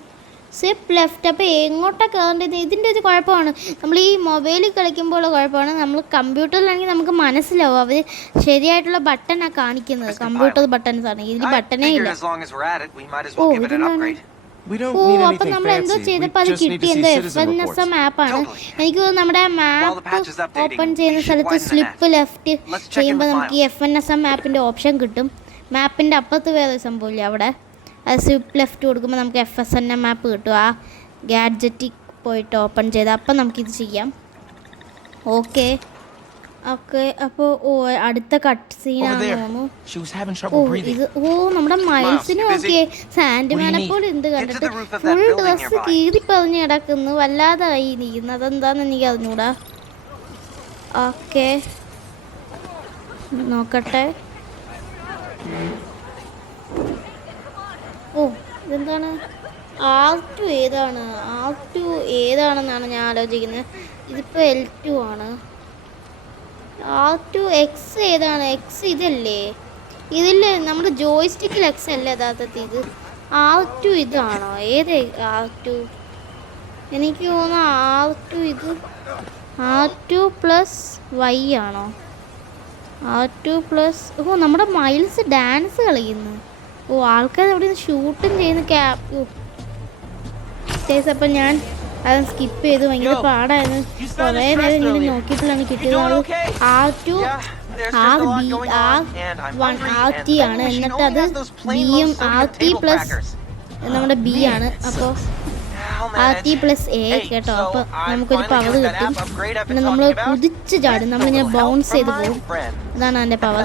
സ്വിപ്പ് ലെഫ്റ്റ്. അപ്പോൾ എങ്ങോട്ടാണ് കയറേണ്ടത്? ഇതിൻ്റെ ഒരു കുഴപ്പമാണ്. നമ്മൾ ഈ മൊബൈലിൽ കളിക്കുമ്പോഴുള്ള കുഴപ്പമാണ്. നമ്മൾ കമ്പ്യൂട്ടറിലാണെങ്കിൽ നമുക്ക് മനസ്സിലാവും അവർ ശരിയായിട്ടുള്ള ബട്ടണാണ് കാണിക്കുന്നത്. കമ്പ്യൂട്ടർ ബട്ടൺസ് ആണ്, ഇതിൽ ബട്ടണേ ഇല്ല. ഇതെന്താണ്? അപ്പം നമ്മൾ എന്തോ ചെയ്തപ്പോൾ അത് കിട്ടി. എന്തോ FNSM ആപ്പാണ് എനിക്ക് തോന്നുന്നു. നമ്മുടെ മാപ്പ് ഓപ്പൺ ചെയ്യുന്ന സ്ഥലത്ത് സ്ലിപ്പ് ലെഫ്റ്റ് ചെയ്യുമ്പോൾ നമുക്ക് ഈ FNSM ആപ്പിൻ്റെ ഓപ്ഷൻ കിട്ടും. മാപ്പിൻ്റെ അപ്പുറത്ത് വേറെ സംഭവമില്ല അവിടെ. അത് സ്വിപ്പ് ലെഫ്റ്റ് കൊടുക്കുമ്പോൾ നമുക്ക് FSNM മാപ്പ് കിട്ടും. ആ ഗാഡ്ജറ്റിൽ പോയിട്ട് ഓപ്പൺ ചെയ്താൽ അപ്പം നമുക്കിത് ചെയ്യാം. ഓക്കെ അപ്പോൾ അടുത്ത കട്ട് സീനാണെന്ന് തോന്നുന്നു. ഇത് നമ്മുടെ മൈൽസിന് നോക്കിയേ സാൻഡ്മാനെ പോലെ ഉണ്ട് കണ്ടിട്ട്. ഫുൾ ഡ്രസ്സ് കീറി പറഞ്ഞ് കിടക്കുന്നു. വല്ലാതായി ഇരിക്കുന്നു. അതെന്താന്ന് എനിക്ക് അറിഞ്ഞൂടാ. ഓക്കെ നോക്കട്ടെ. ഇതെന്താണ്? R2 ഏതാണ്? R2 ഏതാണെന്നാണ് ഞാൻ ആലോചിക്കുന്നത്. ഇതിപ്പോൾ L2 ആണ്. R2 X ഏതാണ്? X ഇതല്ലേ? ഇതിൽ നമ്മുടെ ജോയ്സ്റ്റിക്കിൽ X അല്ലേ യഥാർത്ഥത്തിൽ? ഇത് R2 ഇതാണോ? ഏത് R2? എനിക്ക് തോന്നുന്നു R2 ഇത് R2+Y ആണോ? R2+ നമ്മുടെ മൈൽസ് ഡാൻസ് കളിക്കുന്നു. ആൾക്കാർ അവിടെ നിന്ന് ഷൂട്ടും ചെയ്യുന്ന അപ്പം ഞാൻ അത് സ്കിപ്പ് ചെയ്തു. ഭയങ്കര പാടായിരുന്നു. കുറേ നേരം ഇങ്ങനെ നോക്കിയപ്പോഴാണ് കിട്ടിയത്. R2 RT ആണ്. എന്നിട്ട് അത് Bയും RT+ നമ്മുടെ B ആണ്. അപ്പോൾ RT+A കേട്ടോ. അപ്പോൾ നമുക്കൊരു പവർ കിട്ടും. പിന്നെ നമ്മൾ കുതിച്ച് ചാടും. നമ്മളിങ്ങനെ ബൗൺസ് ചെയ്ത് പോകും. അതാണ് എൻ്റെ പവർ.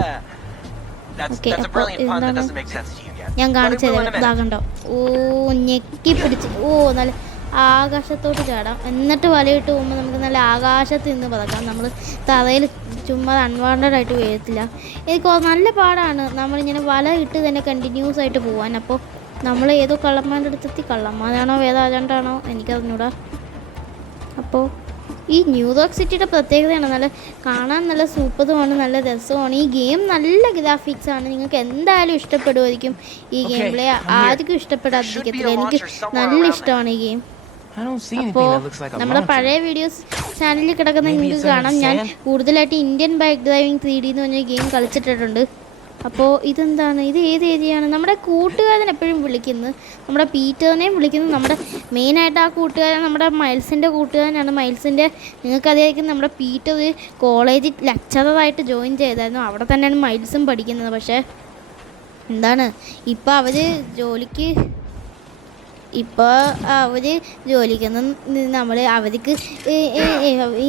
ഓക്കെ അപ്പോൾ എന്താണ് ഞാൻ കാണിച്ചത്? ഇതാകണ്ടോ? ഞെക്കി പിടിച്ച് നല്ല ആകാശത്തോട്ട് ചാടാം. എന്നിട്ട് വലയിട്ട് പോകുമ്പോൾ നമുക്ക് നല്ല ആകാശത്ത് നിന്ന് പതക്കാം. നമ്മൾ തറയിൽ ചുമ്മാ അൺവാണ്ടഡ് ആയിട്ട് വീഴത്തില്ല. എനിക്ക് നല്ല പാടാണ് നമ്മളിങ്ങനെ വല ഇട്ട് തന്നെ കണ്ടിന്യൂസ് ആയിട്ട് പോകാൻ. അപ്പോൾ നമ്മൾ ഏതോ കള്ളന്മാരുടെ അടുത്തെത്തി. കള്ളന്മാരാണോ വേദാജണ്ടാണോ എനിക്കറിഞ്ഞൂടാ. അപ്പോൾ ഈ ന്യൂയോർക്ക് സിറ്റിയുടെ പ്രത്യേകതയാണ് നല്ല കാണാൻ നല്ല സൂപ്പറുമാണ്, നല്ല രസമാണ്. ഈ ഗെയിം നല്ല ഗ്രാഫിക്സ് ആണ്. നിങ്ങൾക്ക് എന്തായാലും ഇഷ്ടപ്പെടുമായിരിക്കും ഈ ഗെയിം പ്ലേ. ആർക്കും ഇഷ്ടപ്പെടാതിരിക്കത്തില്ല. എനിക്ക് നല്ല ഇഷ്ടമാണ് ഈ ഗെയിം. അപ്പോൾ നമ്മുടെ പഴയ വീഡിയോസ് ചാനലിൽ കിടക്കുന്ന നിങ്ങൾക്ക് കാണാം. ഞാൻ കൂടുതലായിട്ട് ഇന്ത്യൻ ബൈക്ക് ഡ്രൈവിംഗ് 3D എന്ന് പറഞ്ഞ ഗെയിം കളിച്ചിട്ടുണ്ട്. അപ്പോൾ ഇതെന്താണ്? ഇത് ഏത് ഏരിയയാണ്? നമ്മുടെ കൂട്ടുകാരൻ എപ്പോഴും വിളിക്കുന്നത്, നമ്മുടെ പീറ്ററിനെയും വിളിക്കുന്നത്. നമ്മുടെ മെയിനായിട്ട് ആ കൂട്ടുകാരൻ നമ്മുടെ മൈൽസിൻ്റെ കൂട്ടുകാരനാണ്. മൈൽസിൻ്റെ നിങ്ങൾക്കറിയായിരിക്കും നമ്മുടെ പീറ്റർ കോളേജിൽ ലെക്ചററായിട്ട് ജോയിൻ ചെയ്തായിരുന്നു. അവിടെ തന്നെയാണ് മൈൽസും പഠിക്കുന്നത്. പക്ഷേ എന്താണ് ഇപ്പോൾ അവർ ജോലിക്കൊന്നും അവർക്ക്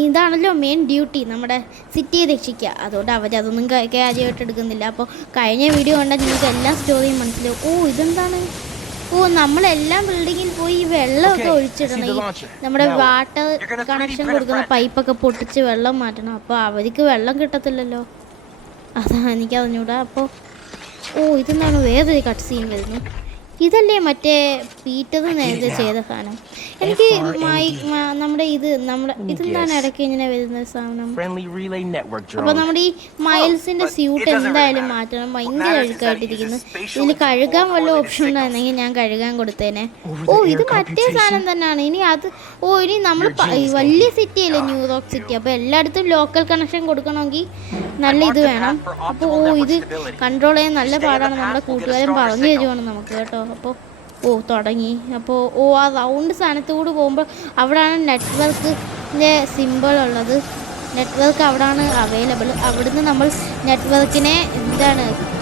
ഇതാണല്ലോ മെയിൻ ഡ്യൂട്ടി, നമ്മുടെ സിറ്റിയെ രക്ഷിക്കുക. അതുകൊണ്ട് അവരതൊന്നും കാര്യമായിട്ട് എടുക്കുന്നില്ല. അപ്പോൾ കഴിഞ്ഞ വീഡിയോ കണ്ടാൽ നിങ്ങൾക്ക് എല്ലാ സ്റ്റോറിയും മനസ്സിലാവും. ഇതെന്താണ്? നമ്മളെല്ലാം ബിൽഡിങ്ങിൽ പോയി വെള്ളമൊക്കെ ഒഴിച്ചിടണം. ഈ നമ്മുടെ വാട്ടർ കണക്ഷൻ കൊടുക്കുന്ന പൈപ്പൊക്കെ പൊട്ടിച്ച് വെള്ളം മാറ്റണം. അപ്പോൾ അവർക്ക് വെള്ളം കിട്ടത്തില്ലല്ലോ. അതാണ് എനിക്കറിഞ്ഞൂടാ. അപ്പോൾ ഇതെന്താണ് വേറൊരു കട്ട് സീൻ വരുന്നു. ഇതല്ലേ മറ്റേ പീറ്റർ നേരത്തെ ചെയ്ത സാധനം. എനിക്ക് നമ്മുടെ ഇതെന്താണ് ഇടയ്ക്ക് ഇങ്ങനെ വരുന്ന സാധനം. അപ്പോൾ നമ്മുടെ ഈ മൈൽസിൻ്റെ സ്യൂട്ട് എന്തായാലും മാറ്റണം. ഭയങ്കര അഴുക്കായിട്ടിരിക്കുന്നു. ഇതിൽ കഴുകാൻ വല്ല ഓപ്ഷൻ ഉണ്ടായിരുന്നെങ്കിൽ ഞാൻ കഴുകാൻ കൊടുത്തേനെ. ഇത് മറ്റേ സാധനം തന്നെയാണ്. ഇനി നമ്മൾ വലിയ സിറ്റി അല്ലേ ന്യൂയോർക്ക് സിറ്റി. അപ്പോൾ എല്ലായിടത്തും ലോക്കൽ കണക്ഷൻ കൊടുക്കണമെങ്കിൽ നല്ല ഇത് വേണം. അപ്പോൾ ഇത് കൺട്രോൾ ചെയ്യാൻ നല്ല പാടാണ്. നമ്മുടെ കൂട്ടുകാരൻ പറഞ്ഞു തരുവാണ് നമുക്ക് കേട്ടോ. അപ്പോൾ തുടങ്ങി. അപ്പോൾ ആ റൗണ്ട് സ്ഥാനത്തോട് പോകുമ്പോൾ അവിടെയാണ് നെറ്റ്വർക്കിൻ്റെ സിമ്പിൾ ഉള്ളത്. നെറ്റ്വർക്ക് അവിടെയാണ് അവൈലബിൾ. അവിടുന്ന് നമ്മൾ നെറ്റ്വർക്കിനെ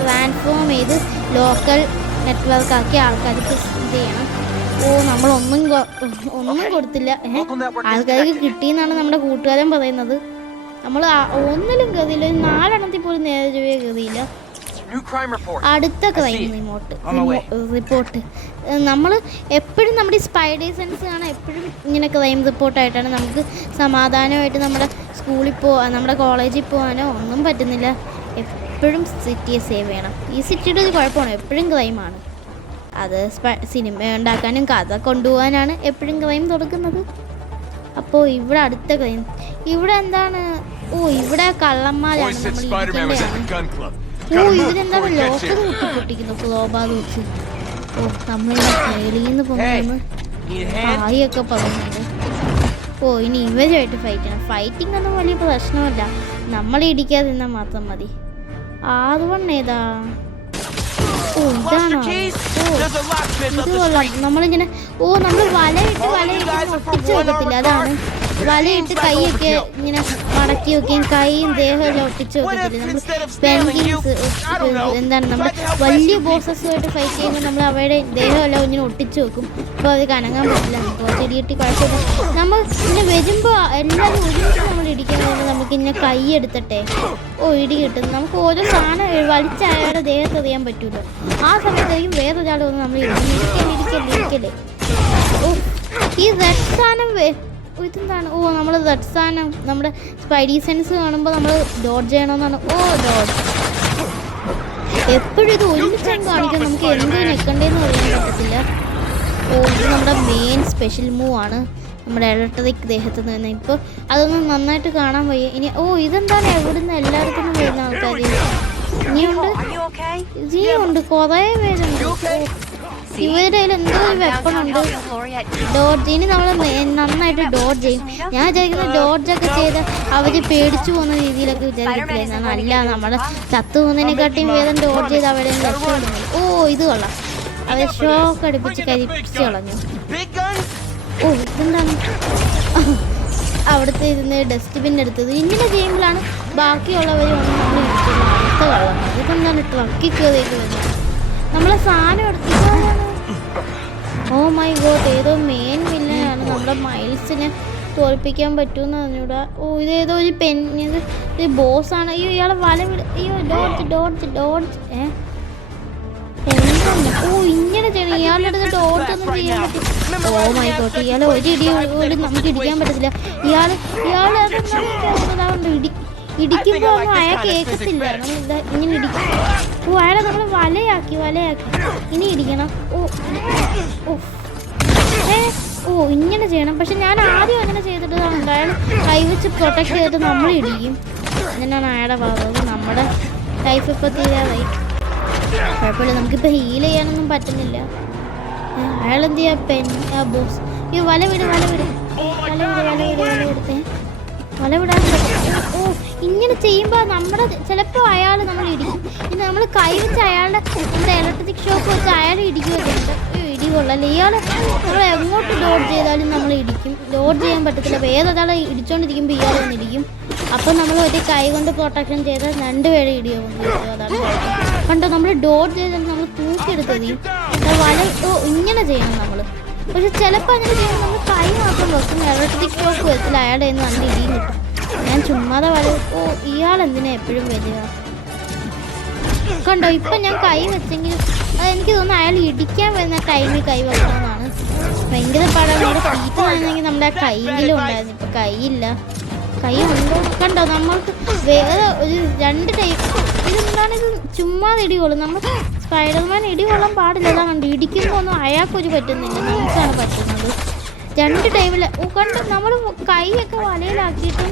ട്രാൻസ്ഫോം ചെയ്ത് ലോക്കൽ നെറ്റ്വർക്കാക്കി ആൾക്കാർക്ക് ഇത് ചെയ്യണം. നമ്മളൊന്നും കൊടുത്തില്ല. ആൾക്കാർക്ക് കിട്ടിയെന്നാണ് നമ്മുടെ കൂട്ടുകാരൻ പറയുന്നത്. നമ്മൾ ഒന്നിലും കയറിയില്ല. 4 എണ്ണത്തിൽ പോലും നേരെ കയറിയില്ല. അടുത്ത ക്രൈം റിപ്പോർട്ട് നമ്മൾ എപ്പോഴും നമ്മുടെ ഈ സ്പൈഡേ സെൻസ് ആണ്. എപ്പോഴും ഇങ്ങനെ ക്രൈം റിപ്പോർട്ടായിട്ടാണ്. നമുക്ക് സമാധാനമായിട്ട് നമ്മുടെ സ്കൂളിൽ നമ്മുടെ കോളേജിൽ പോകാനോ ഒന്നും പറ്റുന്നില്ല. എപ്പോഴും സിറ്റിയെ സേവ് ചെയ്യണം. ഈ സിറ്റിയുടെ ഒരു കുഴപ്പമാണ്, എപ്പോഴും ക്രൈമാണ്. അത് സിനിമ ഉണ്ടാക്കാനും കഥ കൊണ്ടുപോകാനാണ് എപ്പോഴും ക്രൈം തുടക്കുന്നത്. അപ്പോൾ ഇവിടെ അടുത്ത ക്രൈം ഇവിടെ എന്താണ്? ഇവിടെ കള്ളന്മാരാണ്. നമ്മൾ ഇവരെന്താണ് ലോക്കർ പൊട്ടിക്കുന്നു ക്ലോബാഗ് വെച്ച്. നമ്മളിങ്ങനെ മേളിന്ന് പോകുന്നു ആയൊക്കെ പറയുന്നുണ്ട്. ഇനി ഇവരുമായിട്ട് ഫൈറ്റ് ചെയ്യണം. ഫൈറ്റിംഗ് ഒന്നും വലിയ പ്രശ്നമല്ല, നമ്മളെ ഇടിക്കാതിരുന്നാൽ മാത്രം മതി. ഏതാ? ഇതാണോ? ഇത് കൊള്ളാം. നമ്മളിങ്ങനെ നമ്മൾ വലയിട്ട് ഒട്ടിച്ച് വെക്കത്തില്ല. അതാണ് വലയിട്ട് കൈയൊക്കെ ഇങ്ങനെ മടക്കി വെക്കുകയും കൈയും ദേഹമെല്ലാം ഒട്ടിച്ച് വെക്കത്തില്ല. നമ്മൾ പെൻഗിൻസ് നമ്മൾ വലിയ ബോസസുമായിട്ട് ഫൈറ്റ് ചെയ്യുമ്പോൾ നമ്മൾ അവയുടെ ദേഹമെല്ലാം ഇങ്ങനെ ഒട്ടിച്ച് വെക്കും. അപ്പോൾ അത് കനങ്ങാൻ പറ്റില്ല. നമുക്ക് ചെടിയിട്ടി കുഴപ്പമില്ല. നമ്മൾ ഇങ്ങനെ വരുമ്പോൾ എല്ലാവരും ഒരുമിച്ച് നമ്മൾ ഇടിക്കാൻ വേണ്ടി നമുക്കിങ്ങനെ കൈ എടുത്തിട്ടെ ഇടി കിട്ടും. നമുക്ക് ഓരോ സാധനം വലിച്ച അയാളുടെ ദേഹത്ത് എറിയാൻ പറ്റൂല. ആ സമയത്തായിരിക്കും വേറൊരാൾ വന്ന് നമ്മൾ ഇരിക്കല്ലേ. ഈ റെഡ് സാധനം ഇതെന്താണ്? നമ്മൾ റെഡ് സാധനം നമ്മുടെ സ്പൈഡി സെൻസ് കാണുമ്പോൾ നമ്മൾ ഡോഡ്ജ് ചെയ്യണമെന്നാണ്. ഡോഡ്ജ് എപ്പോഴും ഇത് ഒരുമിച്ചാണ് കാണിക്കുന്നത്. നമുക്ക് എന്ത് നിൽക്കണ്ടേന്ന് പറയാൻ പറ്റത്തില്ല. ഇത് നമ്മുടെ മെയിൻ സ്പെഷ്യൽ മൂവ് ആണ്. നമ്മുടെ ഇലക്ട്രിക് ദേഹത്ത് നിന്ന് ഇപ്പോൾ അതൊന്നും നന്നായിട്ട് കാണാൻ വയ്യ. ഇനി ഇതെന്താണ്? എവിടുന്ന് എല്ലായിടത്തും വരുന്ന ആൾക്കാർ ഇനിയുണ്ട്. കുറേ പേരുണ്ട്. ഇവരുടെ കയ്യിൽ എന്തോ ഒരു വെപ്പണുണ്ട്. ഡോഡ്ജ്. ഇനി നമ്മൾ നന്നായിട്ട് ഡോഡ്ജ് ചെയ്യും. ഞാൻ വിചാരിക്കുന്നത് ഡോഡ്ജൊക്കെ ചെയ്ത് അവർ പേടിച്ചു പോകുന്ന രീതിയിലൊക്കെ വിചാരിക്കില്ല. അല്ല, നമ്മുടെ ചത്തു പോകുന്നതിനെക്കാട്ടിയും വേദം ഡോഡ്ജ് ചെയ്ത് അവരെ രക്ഷപ്പെടുന്നു. ഇത് കൊള്ളാം. അവരെ ഷോക്ക് അടുപ്പിച്ച് കരിപ്പിച്ച് കളഞ്ഞു. ഇതെന്താണ്? അവിടുത്തെ ഇരുന്ന് ഡസ്റ്റ്ബിൻ്റെ എടുത്തത്. ഇങ്ങനെ ചെയ്യുമ്പോഴാണ് ബാക്കിയുള്ളവർ വന്ന് നമ്മൾ ഇരിക്കുന്നത്. അടുത്ത വെള്ളം ഇതെന്താണ്? ട്രക്കിൽ കയറിയിട്ട് വരുന്നത്. നമ്മളെ സാധനം എടുത്തിട്ടാണ്. മൈ ഗോഡ്, ഏതോ മെയിൻ വില്ലനാണ്. നമ്മുടെ മൈൽസിനെ തോൽപ്പിക്കാൻ പറ്റുമെന്ന് പറഞ്ഞൂടാ. ഇതേതോ ഒരു ബോസാണ്. ഇയാളെ വല വിട. ഡോഡ്ജ് ഇങ്ങനെ ചെയ്യണം. ഇയാളുടെ അടുത്ത് ഡോഡ്ജ് ഒന്നും ചെയ്യാൻ പറ്റും. മൈ ഗോഡ്, ഇയാളെ ഒരു ഇടി പോലും നമുക്ക് ഇടിക്കാൻ പറ്റത്തില്ല. ഇടിക്കുമ്പോൾ ഒന്നും അയാൾ കേൾക്കത്തില്ല. നമ്മൾ ഇങ്ങനെ ഇടിക്കും. അയാളെ നമ്മൾ വലയാക്കി. ഇനി ഇടിക്കണം. ഇങ്ങനെ ചെയ്യണം. പക്ഷെ ഞാൻ ആദ്യം അങ്ങനെ ചെയ്തിട്ട് അയാൾ കൈവച്ച് പ്രൊട്ടക്ട് ചെയ്തിട്ട് നമ്മൾ ഇടിക്കും. അങ്ങനെയാണ് അയാളുടെ ഭാഗത്ത്. നമ്മുടെ ലൈഫ് ഇപ്പോൾ തീരാറായി. കുഴപ്പമില്ല, നമുക്കിപ്പോൾ ഹീൽ ചെയ്യാനൊന്നും പറ്റുന്നില്ല. അയാളെന്ത് ചെയ്യാ? ബോസ് വല വിട്. വല വിടാൻ ഇങ്ങനെ ചെയ്യുമ്പോൾ നമ്മുടെ ചിലപ്പോൾ അയാൾ നമ്മൾ ഇടിക്കും. ഇനി നമ്മൾ കൈ വെച്ച് അയാളുടെ ഇലക്ട്രിക് ഷോക്ക് വെച്ച് അയാൾ ഇടിക്കുമല്ലോ. ഇടി കൊള്ളല്ലേ. ഇയാൾ നമ്മൾ എങ്ങോട്ട് ഡോഡ്ജ് ചെയ്താലും നമ്മൾ ഇടിക്കും. ഡോഡ്ജ് ചെയ്യാൻ പറ്റത്തില്ല. വേറൊരാളെ ഇടിച്ചുകൊണ്ടിരിക്കുമ്പോൾ ഇയാൾ വന്ന് ഇടിക്കും. അപ്പം നമ്മൾ ഒരു കൈ കൊണ്ട് പ്രൊട്ടക്ഷൻ ചെയ്താൽ 2 പേരെ ഇടിയാവും. അതാണ് കണ്ടോ, നമ്മൾ ഡോഡ്ജ് ചെയ്താൽ നമ്മൾ തൂക്കിയെടുത്തത് വല. ഇങ്ങനെ ചെയ്യണം നമ്മൾ. പക്ഷെ ചിലപ്പോൾ അങ്ങനെ ചെയ്യുമ്പോൾ നമ്മൾ കൈ മാത്രം വെക്കും. ഇലക്ട്രിക് ഷോക്ക് വെച്ചില്ല അയാളുടെ കയ്യിൽ നിന്ന് നല്ല ഇടിയും കിട്ടും. ഞാൻ ചുമ്മാതെ വല. ഇയാളെന്തിനാ എപ്പോഴും വരിക? കണ്ടോ, ഇപ്പം ഞാൻ കൈ വെച്ചെങ്കിൽ അതെനിക്ക് തോന്നുന്നു അയാൾ ഇടിക്കാൻ വരുന്ന ടൈമിൽ കൈ വെക്കണമെന്നാണ്. ഭയങ്കര പാടാണ്. നമ്മുടെ ഫീറ്റാണെങ്കിൽ നമ്മുടെ ആ കൈയിലും ഉണ്ടായിരുന്നു. ഇപ്പം കൈയില്ല. കൈ ഉണ്ടോ കണ്ടോ? നമ്മൾക്ക് വേറെ ഒരു 2 ടൈപ്പ്. ഇതെന്താണ് ഇത്? ചുമ്മാ ഇടികൊള്ളും. നമ്മൾ സ്പൈഡർമാൻ ഇടികൊള്ളാൻ പാടില്ല. അതാ കണ്ടു ഇടിക്കുമ്പോൾ ഒന്നും അയാൾക്കൊരു പറ്റുന്നില്ല, നമുക്കാണ് പറ്റുന്നത്. 2 ടൈമിൽ കണ്ട് നമ്മൾ കൈയൊക്കെ വലയിലാക്കിയിട്ടും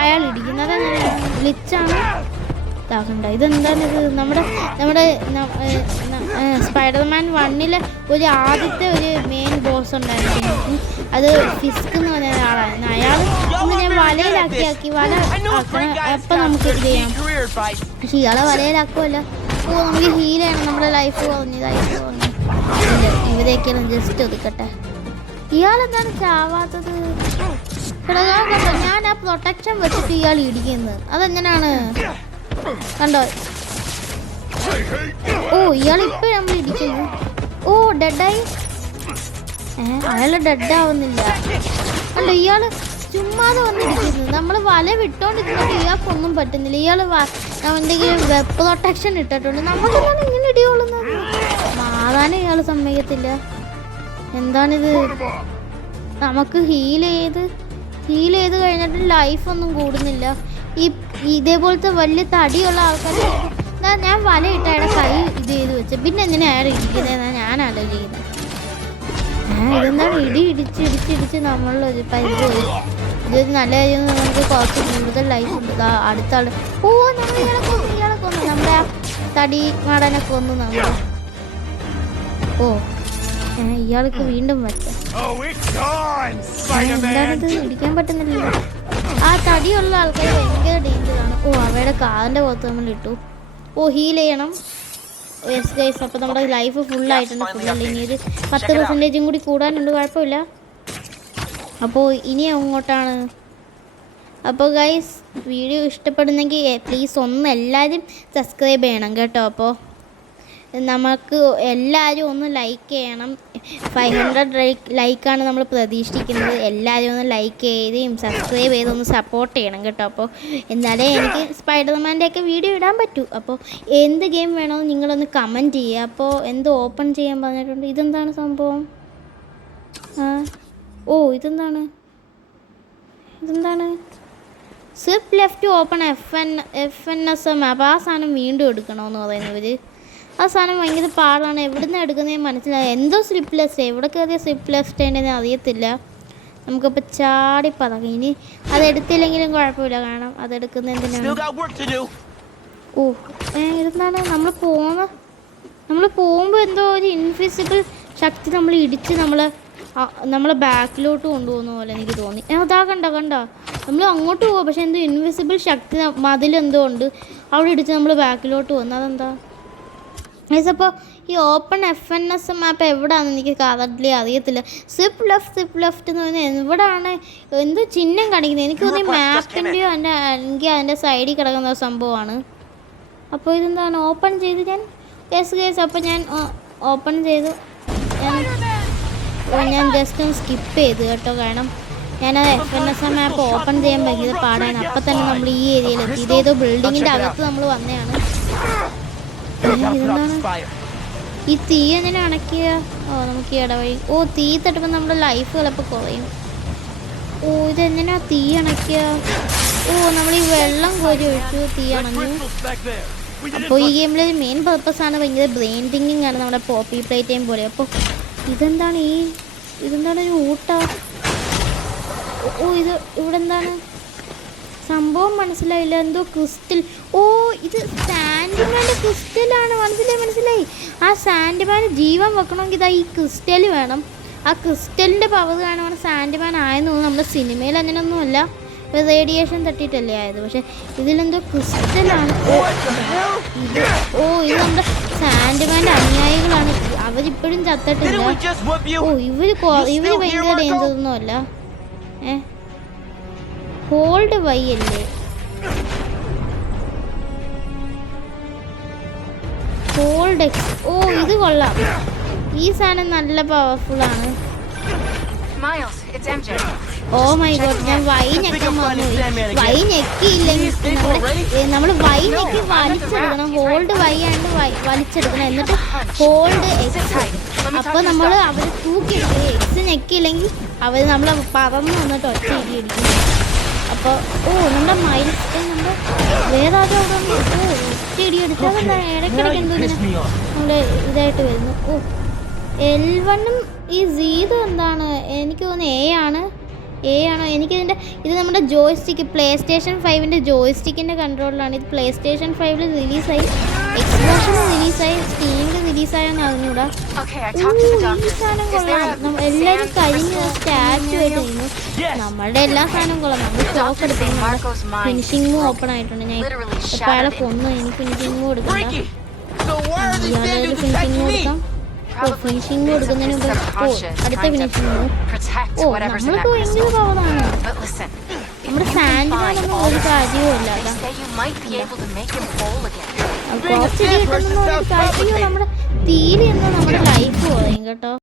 അയാൾ ഇടിക്കുന്നത്. അതെങ്ങനെയാണ്? ഗ്ലിച്ചാണ്. ഇതാകണ്ട ഇതെന്താണ് ഇത്? നമ്മുടെ സ്പൈഡർമാൻ 1-ലെ ഒരു ആദ്യത്തെ ഒരു മെയിൻ ബോസ് ഉണ്ടായിരുന്നു. അത് ഫിസ്ക് എന്ന് പറഞ്ഞ ഒരാളായിരുന്നു. അയാൾ ഞാൻ വലയിലാക്കി വല ആക്കണം. അപ്പം നമുക്ക് ഇത് ചെയ്യാം. പക്ഷെ ഇയാളെ വലയിലാക്കുമല്ല. നമുക്ക് ഹീൽ ചെയ്യണം. നമ്മുടെ ലൈഫ് കുറഞ്ഞു ഇല്ല. ഇവരെയൊക്കെയാണ് ജസ്റ്റ് ഒതുക്കട്ടെ. ഇയാളെന്താണ് ചാവാത്തത്? ഞാൻ ആ പ്രൊട്ടക്ഷൻ വെച്ചിട്ട് ഇയാൾ ഇടിക്കുന്നത് അതെങ്ങനെയാണ്? കണ്ടോ? ഓ ഇയാൾ ഇപ്പൊ നമ്മൾ ഇടിക്കുന്നു. ഓ ഡെഡായി. അയാള് ഡെഡാവുന്നില്ല. കണ്ടോ? ഇയാള് ചുമ്മാതെ വന്നിരിക്കുന്നു. നമ്മൾ വല വിട്ടോണ്ടിരിക്കുമ്പോൾ ഇയാൾക്കൊന്നും പറ്റുന്നില്ല. ഇയാള് എന്തെങ്കിലും വെബ് പ്രൊട്ടക്ഷൻ ഇട്ടിട്ടുണ്ട്. നമുക്കെന്താണ് ഇങ്ങനെ ഇടികൊള്ളുന്നത്? മാറാനും ഇയാൾ സമ്മതിക്കത്തില്ല. എന്താണിത്? നമുക്ക് ഹീൽ ചെയ്ത് കഴിഞ്ഞിട്ട് ലൈഫൊന്നും കൂടുന്നില്ല. ഇതേപോലത്തെ വലിയ തടിയുള്ള ആൾക്കാർ ഞാൻ വലയിട്ട് അയാളുടെ കൈ ഇത് ചെയ്ത് വെച്ച പിന്നെ എങ്ങനെ അയാൾ ഇരിക്കുന്നതെന്നാണ് ഞാൻ ആലോചിക്കുന്നത്. ഇതെന്താണ് ഇടിച്ച് നമ്മളൊരു പരിധി. ഇതൊരു നല്ല കാര്യം. നമുക്ക് കുറച്ച് കൂടുതൽ ലൈഫ് ഉണ്ട്. അടുത്ത ആൾ നമ്മൾ ഇയാളെ കൊന്നു നമ്മുടെ ആ തടി നടനെ കൊന്നു നമ്മൾ. ഇയാൾക്ക് വീണ്ടും വെച്ച എന്താണിത്? ഇടിക്കാൻ പറ്റുന്നില്ല. ആ തടിയുള്ള ആൾക്കാർ ഭയങ്കര ഡേഞ്ചറാണ്. അവയുടെ കാറിൻ്റെ പുറത്ത് നമ്മൾ ഇട്ടു. ഹീൽ ചെയ്യണം. യെസ് ഗൈസ്, അപ്പോൾ നമ്മുടെ ലൈഫ് ഫുള്ളായിട്ടുണ്ട്. ഫുള്ളല്ല, ഇനി ഒരു 10% കൂടി കൂടാനുണ്ട്. കുഴപ്പമില്ല. അപ്പോൾ ഇനി അങ്ങോട്ടാണ്. അപ്പോൾ ഗൈസ് വീഡിയോ ഇഷ്ടപ്പെടുന്നെങ്കിൽ പ്ലീസ് ഒന്ന് എല്ലാവരും സബ്സ്ക്രൈബ് ചെയ്യണം കേട്ടോ. അപ്പോൾ നമുക്ക് എല്ലാവരും ഒന്ന് ലൈക്ക് ചെയ്യണം. 500 ലൈക്കാണ് നമ്മൾ പ്രതീക്ഷിക്കുന്നത്. എല്ലാവരും ഒന്ന് ലൈക്ക് ചെയ്തും സബ്സ്ക്രൈബ് ചെയ്ത് ഒന്ന് സപ്പോർട്ട് ചെയ്യണം കേട്ടോ. അപ്പോൾ എന്നാലേ എനിക്ക് സ്പൈഡർമാൻ്റെയൊക്കെ വീഡിയോ ഇടാൻ പറ്റൂ. അപ്പോൾ എന്ത് ഗെയിം വേണമെന്ന് നിങ്ങളൊന്ന് കമൻറ്റ് ചെയ്യുക. അപ്പോൾ എന്ത് ഓപ്പൺ ചെയ്യാൻ പറഞ്ഞിട്ടുണ്ട്. ഇതെന്താണ് സംഭവം? ഇതെന്താണ്? സ്വിപ്പ് ലെഫ്റ്റ് ഓപ്പൺ FNSM ആപ്പ്. ആ സാധനം വീണ്ടും എടുക്കണമെന്ന് പറയുന്നത് ഇവർ. ആ സാധനം ഭയങ്കര പാടാണ്. എവിടെ നിന്ന് എടുക്കുന്നതെന്ന് മനസ്സിലായി. എന്തോ സ്ലിപ്പ് ലെഫ്റ്റ്, എവിടെ കയറിയ സ്ലിപ്പ് ലെഫ്റ്റ് ഉണ്ടെന്ന് അറിയത്തില്ല. നമുക്കപ്പോൾ ചാടി പതക്കാം. ഇനി അതെടുത്തില്ലെങ്കിലും കുഴപ്പമില്ല, കാരണം അതെടുക്കുന്ന എന്തിനാണ്? ഇതെന്താണ്? നമ്മൾ പോകുമ്പോൾ എന്തോ ഒരു ഇൻവിസിബിൾ ശക്തി നമ്മൾ ഇടിച്ച് നമ്മളെ ബാക്കിലോട്ട് കൊണ്ടുപോകുന്ന പോലെ എനിക്ക് തോന്നി. അതാ കണ്ടോ നമ്മൾ അങ്ങോട്ട് പോകും, പക്ഷെ എന്തോ ഇൻവിസിബിൾ ശക്തി മതിലെന്തോ ഉണ്ട്, അവിടെ ഇടിച്ച് നമ്മൾ ബാക്കിലോട്ട് പോകുന്നു. അതെന്താ? അപ്പോൾ ഈ ഓപ്പൺ FNSM ആപ്പ് എവിടെയാണെന്ന് എനിക്ക് കറക്റ്റ്ലി അറിയത്തില്ല. സ്വിപ്പ് ലെഫ്റ്റ് എന്ന് പറഞ്ഞാൽ എവിടെയാണ് എന്തോ ചിഹ്നം കാണിക്കുന്നത്. എനിക്ക് തോന്നി മാപ്പിൻ്റെയോ എനിക്ക് അതിൻ്റെ സൈഡിൽ കിടക്കുന്ന ഒരു സംഭവമാണ്. അപ്പോൾ ഇതെന്താണ്? ഓപ്പൺ ചെയ്ത് ഞാൻ കേസ് അപ്പോൾ ഞാൻ ഓപ്പൺ ചെയ്തു. ഞാൻ ജസ്റ്റ് ഒന്ന് സ്കിപ്പ് ചെയ്തു കേട്ടോ, കാരണം ഞാനത് FNSM ആപ്പ് ഓപ്പൺ ചെയ്യാൻ ഭയങ്കര പാടാണ്. അപ്പം തന്നെ നമ്മൾ ഈ ഏരിയയിലെത്തി. ഇതേതോ ബിൽഡിങ്ങിൻ്റെ അകത്ത് നമ്മൾ വന്നതാണ്. ഇതെന്താണ്? ഈ തീ എങ്ങനെ അണയ്ക്കുക? നമുക്ക് ഈ ഇടവഴി. തീ തട്ടുമ്പോൾ നമ്മുടെ ലൈഫ് ചിലപ്പോൾ കുറയും. ഇതെങ്ങനെയാ തീ അണയ്ക്കുക? നമ്മൾ ഈ വെള്ളം കോരി ഒഴിച്ചു, തീ അണഞ്ഞു. അപ്പോൾ ഈ ഗെയിമിലെ മെയിൻ പർപ്പസാണ് ഭയങ്കര ബ്രെയിൻ തിങ്കിങ് ആണ്, നമ്മുടെ പോപ്പി പ്ലേ ടൈം പോലെ. അപ്പോൾ ഇതെന്താണ് ഒരു ഊട്ട? ഇത് ഇവിടെ എന്താണ് സംഭവം? മനസ്സിലായില്ല. എന്തോ ക്രിസ്റ്റൽ. ഇത് സാൻഡ്മാൻ്റെ ക്രിസ്റ്റലാണ്. മനസ്സിലായി. ആ സാൻഡ്മാന് ജീവൻ വെക്കണമെങ്കിൽ ഇതാ ഈ ക്രിസ്റ്റൽ വേണം. ആ ക്രിസ്റ്റലിൻ്റെ പവർ കാണുവാണ് സാൻഡ്മാൻ ആയെന്ന് തോന്നുന്നു. നമ്മുടെ സിനിമയിൽ അങ്ങനെയൊന്നുമല്ല, റേഡിയേഷൻ തട്ടിയിട്ടല്ലേ ആയത്. പക്ഷെ ഇതിലെന്തോ ക്രിസ്റ്റലാണ്. ഇത് നമ്മുടെ സാൻഡ്മാൻ്റെ അനുയായികളാണ്. അവരിപ്പോഴും ചത്തിട്ടില്ല. ഇവര് ഭയങ്കര ഡേഞ്ചറൊന്നുമല്ല. ഹോൾഡ് വൈ അല്ലേ? Hold X. ഇത് കൊള്ളാം. ഈ സാധനം നല്ല പവർഫുള്ളാണ്. മൈ ഗോഡ്, ഞാൻ വൈ ഞെക്കാൻ മറന്നുപോയി. വൈ ഞെക്കിയില്ലെങ്കിൽ നമ്മൾ വൈ ഞെക്കി വലിച്ചെടുക്കണം. ഹോൾഡ് വൈ ആണ് വലിച്ചെടുക്കണം. എന്നിട്ട് ഹോൾഡ് എക്സ്. അപ്പോൾ നമ്മൾ അവർ തൂക്കിയെടുക്കുക. എക്സ് ഞെക്കിയില്ലെങ്കിൽ അവർ നമ്മളെ പറന്ന് വന്നിട്ട് ഒറ്റ ഇടിക്കും. അപ്പോൾ ഓ നമ്മുടെ മൈൽ നമ്മുടെ വേറെ ആരും അവിടെ ഒറ്റ ഇടി അടിച്ചാൽ ഇടയ്ക്കിടയ്ക്ക് എന്തോ നമ്മുടെ ഇതായിട്ട് വരുന്നു. ഓ L1ഉം ഈ സീതും എന്താണ് എനിക്ക് തോന്നുന്നു എ ആണോ എനിക്കിതിൻ്റെ ഇത് നമ്മുടെ ജോയ്സ്റ്റിക്ക് പ്ലേ സ്റ്റേഷൻ 5ൻ്റെ ജോയ്സ്റ്റിക്കിൻ്റെ കൺട്രോളിലാണ്. ഇത് പ്ലേ സ്റ്റേഷൻ 5ൽ റിലീസായി, എക്സ്ബോക്സിൽ റിലീസായി, സ്റ്റീമിൽ റിലീസായെന്ന് അറിഞ്ഞൂടാ. ഈ സാധനം കൊള്ളാം. എല്ലാവരും കഴിഞ്ഞ സ്റ്റാച്ചു ആയിട്ട് നിന്നു. നമ്മളുടെ എല്ലാ സാധനവും കൊള്ളാം. നമ്മൾ സ്റ്റോക്ക് എടുക്കുന്നു. ഫിനിഷിങ്ങും ഓപ്പൺ ആയിട്ടുണ്ട്. ഞാൻ ഇപ്പോൾ അയാളെ കൊന്നു. എനിക്ക് ഫിനിഷിങ്ങും കൊടുക്കണ്ട. ഇയാളെ ഫിനിഷിങ്ങും കൊടുക്കാം. ഫിനിഷിങ് കൊടുക്കുന്നതിന് മുമ്പ് അടുത്ത ഫിനിഷിങ് നമ്മളിപ്പോ എങ്ങനെ പവറാണ് നമ്മുടെ സാൻഡിനൊന്നും ഒരു കാര്യവും ഇല്ല. കുറച്ച് കിട്ടുന്ന ഒരു കാര്യമോ നമ്മുടെ തീരെ എന്തോ നമ്മുടെ ലൈഫ് പോയും കേട്ടോ.